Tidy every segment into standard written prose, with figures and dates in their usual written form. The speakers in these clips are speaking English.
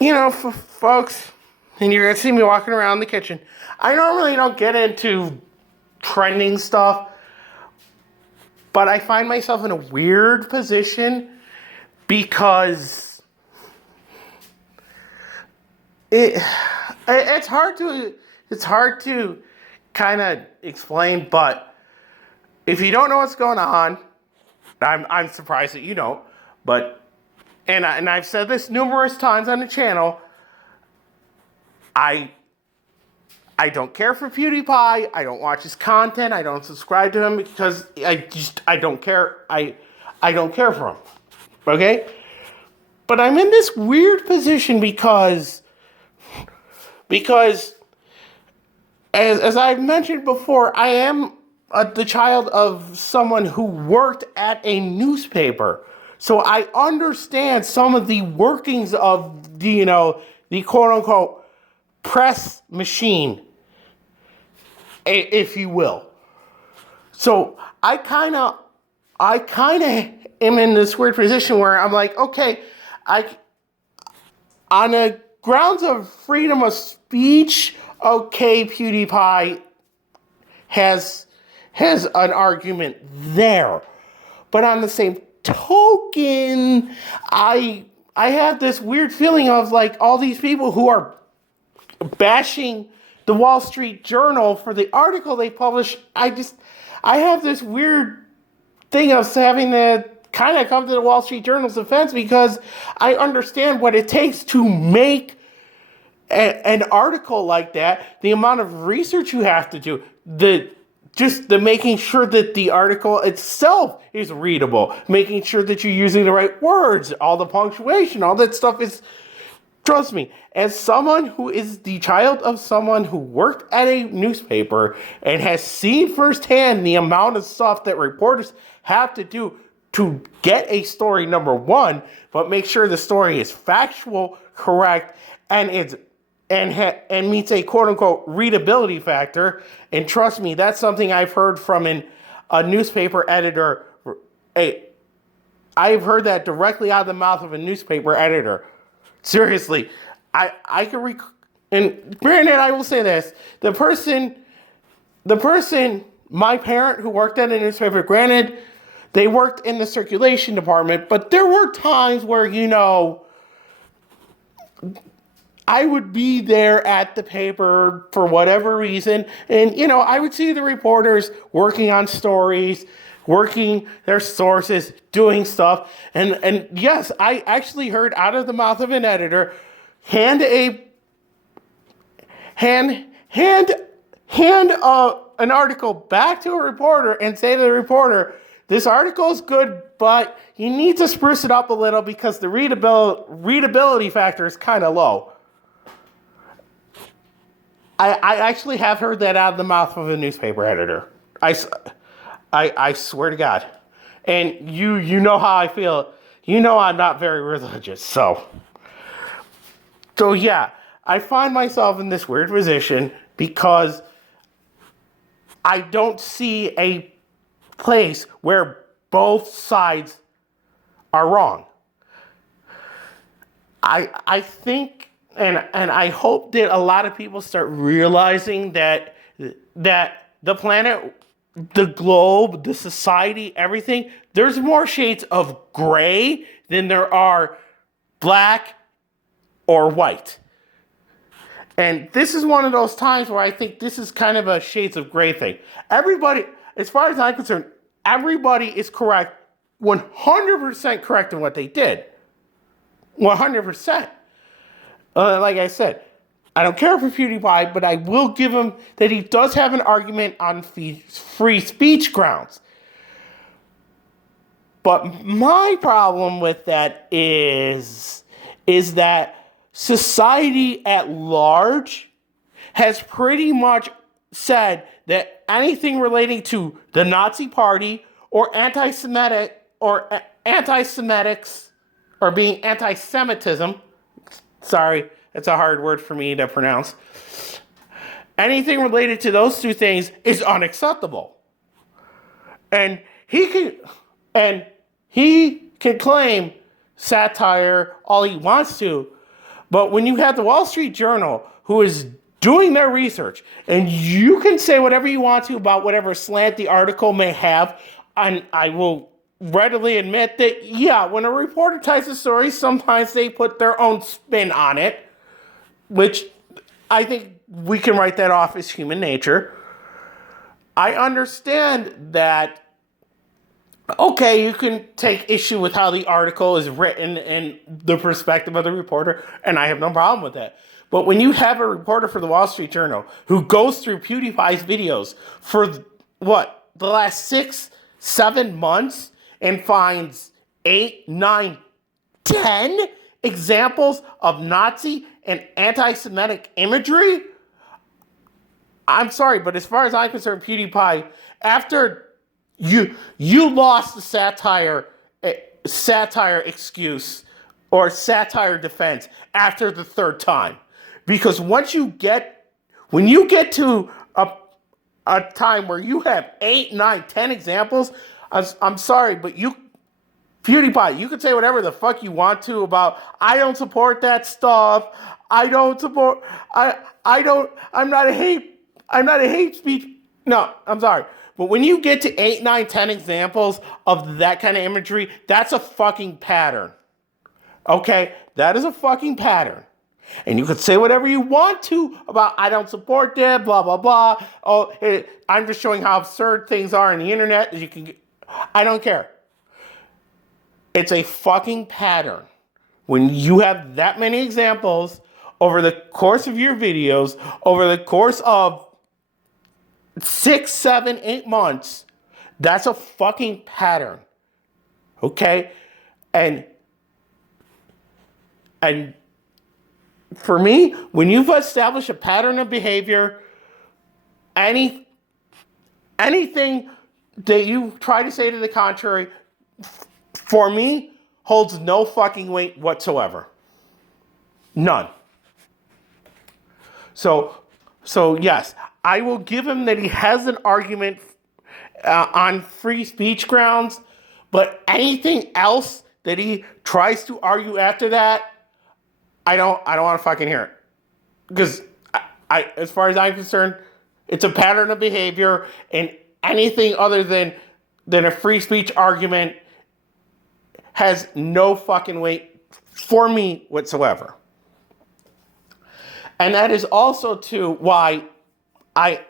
Folks, and you're going to see me walking around the kitchen. I normally don't get into trending stuff, but I find myself in a weird position because it it's hard to kind of explain, but if you don't know what's going on, I'm surprised that you don't, but and I've said this numerous times on the channel. I don't care for PewDiePie. I don't watch his content. I don't subscribe to him because I don't care. I don't care for him. Okay? But I'm in this weird position because as I've mentioned before, I am the child of someone who worked at a newspaper. So I understand some of the workings of the quote unquote press machine, if you will. So I kind of am in this weird position where I'm like, okay, on the grounds of freedom of speech, okay, PewDiePie has an argument there. But on the same token, I have this weird feeling of like all these people who are bashing the Wall Street Journal for the article they published. I have this weird thing of having to kind of come to the Wall Street Journal's defense because I understand what it takes to make an article like that, the amount of research you have to do, the making sure that the article itself is readable, making sure that you're using the right words, all the punctuation, all that stuff is. Trust me, as someone who is the child of someone who worked at a newspaper and has seen firsthand the amount of stuff that reporters have to do to get a story, number one, but make sure the story is factual, correct, and meets a quote-unquote readability factor. And trust me, that's something I've heard from a newspaper editor. I've heard that directly out of the mouth of a newspaper editor. Seriously, I can and granted, I will say this: the person, my parent who worked at a newspaper, granted, they worked in the circulation department, but there were times where I would be there at the paper for whatever reason, and I would see the reporters working on stories, working their sources, doing stuff, and yes, I actually heard out of the mouth of an editor, hand an article back to a reporter and say to the reporter, "This article is good, but you need to spruce it up a little because the readability factor is kind of low." I actually have heard that out of the mouth of a newspaper editor. I swear to God. And you know how I feel. You know I'm not very religious, so yeah, I find myself in this weird position because I don't see a place where both sides are wrong. I think and I hope that a lot of people start realizing that the planet, the globe, the society, everything, there's more shades of gray than there are black or white. And this is one of those times where I think this is kind of a shades of gray thing. Everybody, as far as I'm concerned, everybody is correct, 100% correct in what they did. 100%. Like I said, I don't care for PewDiePie, but I will give him that he does have an argument on free speech grounds. But my problem with that is that society at large has pretty much said that anything relating to the Nazi Party or anti-Semitics or being anti-Semitism, sorry, that's a hard word for me to pronounce. Anything related to those two things is unacceptable. And he can claim satire all he wants to, But when you have the Wall Street Journal, who is doing their research, and you can say whatever you want to about whatever slant the article may have, and I will readily admit that, yeah, when a reporter tells a story, sometimes they put their own spin on it, which I think we can write that off as human nature. I understand that, okay, you can take issue with how the article is written and the perspective of the reporter, and I have no problem with that. But when you have a reporter for the Wall Street Journal who goes through PewDiePie's videos for, the last 6, 7 months and finds 8, 9, 10 examples of Nazi and anti-Semitic imagery, I'm sorry, but as far as I'm concerned, PewDiePie, after you lost the satire excuse or satire defense after the third time. Because when you get to a time where you have 8, 9, 10 examples, I'm sorry, but PewDiePie, you can say whatever the fuck you want to about, I don't support that stuff. I'm not a hate speech. No, I'm sorry. But when you get to 8, 9, 10 examples of that kind of imagery, that's a fucking pattern. Okay? That is a fucking pattern. And you could say whatever you want to about, I don't support that, blah, blah, blah. Oh, I'm just showing how absurd things are on the internet. I don't care. It's a fucking pattern. When you have that many examples over the course of your videos, over the course of 6, 7, 8 months, that's a fucking pattern. Okay? And for me, when you've established a pattern of behavior, anything that you try to say to the contrary, for me, holds no fucking weight whatsoever. None. So yes, I will give him that he has an argument on free speech grounds, but anything else that he tries to argue after that, I don't want to fucking hear it. Because as far as I'm concerned, it's a pattern of behavior, and anything other than a free speech argument has no fucking weight for me whatsoever. And that is also too why I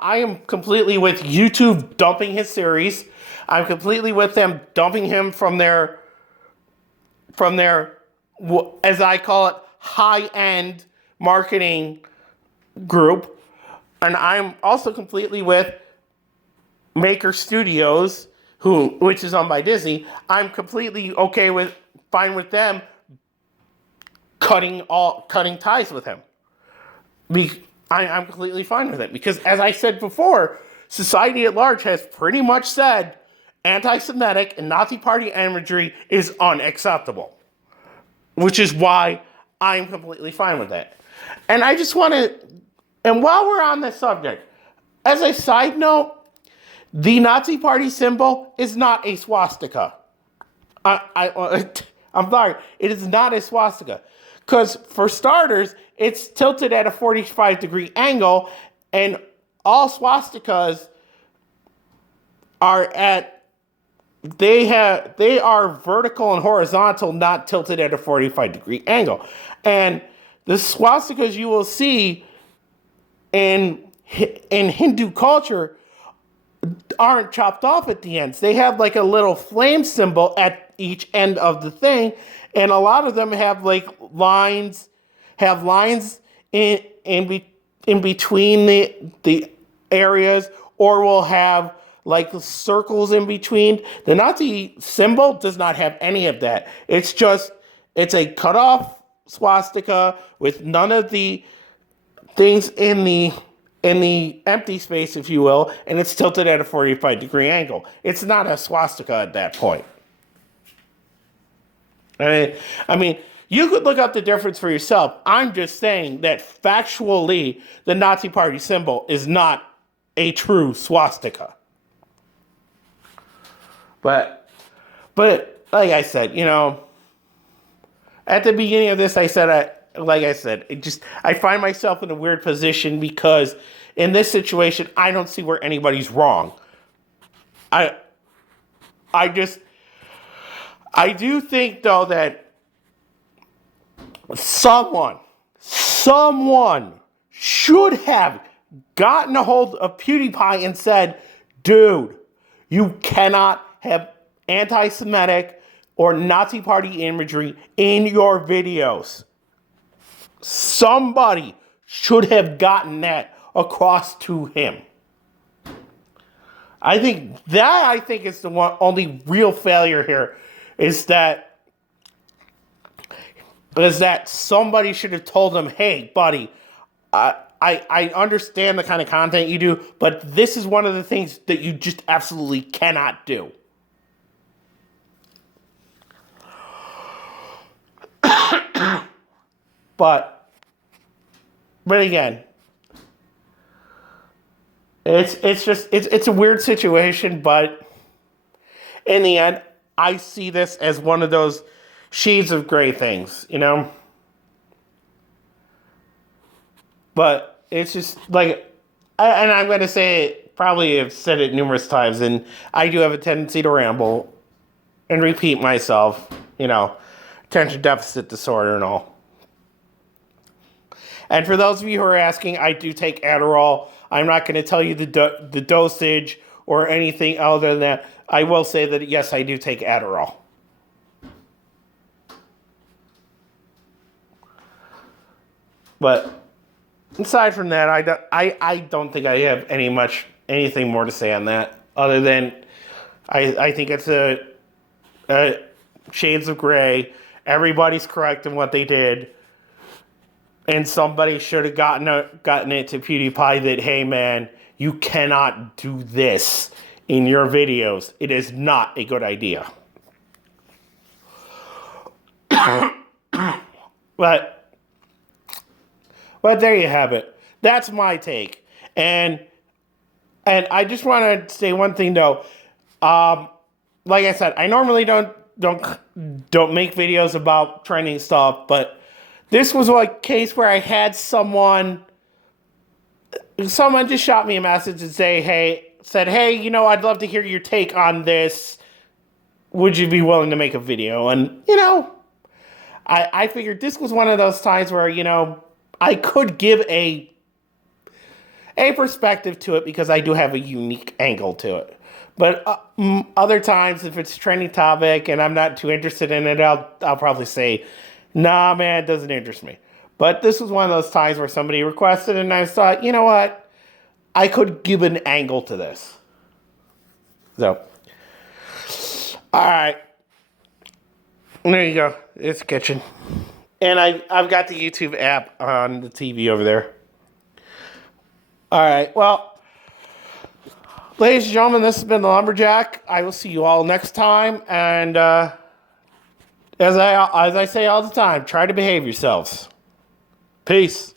am completely with YouTube dumping his series. I'm completely with them dumping him from their as I call it, high-end marketing group. And I'm also completely with Maker Studios, which is owned by Disney. I'm completely fine with them cutting ties with him. I'm completely fine with it because, as I said before, society at large has pretty much said anti-Semitic and Nazi Party imagery is unacceptable, which is why I'm completely fine with that. And I just want to, and while we're on this subject, as a side note, the Nazi Party symbol is not a swastika. I'm sorry, it is not a swastika. Because for starters, it's tilted at a 45-degree angle, and all swastikas they are vertical and horizontal, not tilted at a 45-degree angle. And the swastikas you will see in Hindu culture aren't chopped off at the ends. They have like a little flame symbol at each end of the thing, and a lot of them have like lines in between the areas, or will have like circles in between. The Nazi symbol does not have any of that. It's a cut off swastika with none of the things in the empty space, if you will, and it's tilted at a 45-degree angle. It's not a swastika at that point. I mean, you could look up the difference for yourself. I'm just saying that factually, the Nazi Party symbol is not a true swastika. But like I said, at the beginning of this, I said like I said, I find myself in a weird position because in this situation, I don't see where anybody's wrong. I just, I do think though that someone should have gotten a hold of PewDiePie and said, dude, you cannot have anti-Semitic or Nazi Party imagery in your videos. Somebody should have gotten that across to him. I think is the only real failure here is that somebody should have told him, hey, buddy, I understand the kind of content you do, but this is one of the things that you just absolutely cannot do. But again, it's a weird situation, but in the end, I see this as one of those shades of gray things, you know? But it's just like, and I'm going to say it, probably have said it numerous times, and I do have a tendency to ramble and repeat myself, you know, attention deficit disorder and all. And for those of you who are asking, I do take Adderall. I'm not going to tell you the dosage or anything other than that. I will say that, yes, I do take Adderall. But aside from that, I don't think I have anything more to say on that, other than I think it's a shades of gray. Everybody's correct in what they did. And somebody should have gotten it to PewDiePie that, hey man, you cannot do this in your videos. It is not a good idea. But there you have it. That's my take. And I just want to say one thing though. Like I said, I normally don't make videos about trending stuff, but this was a case where I had someone just shot me a message and said, hey, you know, I'd love to hear your take on this. Would you be willing to make a video? And, you know, I figured this was one of those times where, you know, I could give a perspective to it because I do have a unique angle to it. But other times, if it's a trending topic and I'm not too interested in it, I'll probably say, nah, man, it doesn't interest me. But this was one of those times where somebody requested and I thought, you know what? I could give an angle to this. So, all right. There you go. It's kitchen. And I've got the YouTube app on the TV over there. All right. Well, ladies and gentlemen, this has been the Lumberjack. I will see you all next time. And as I say all the time, try to behave yourselves. Peace.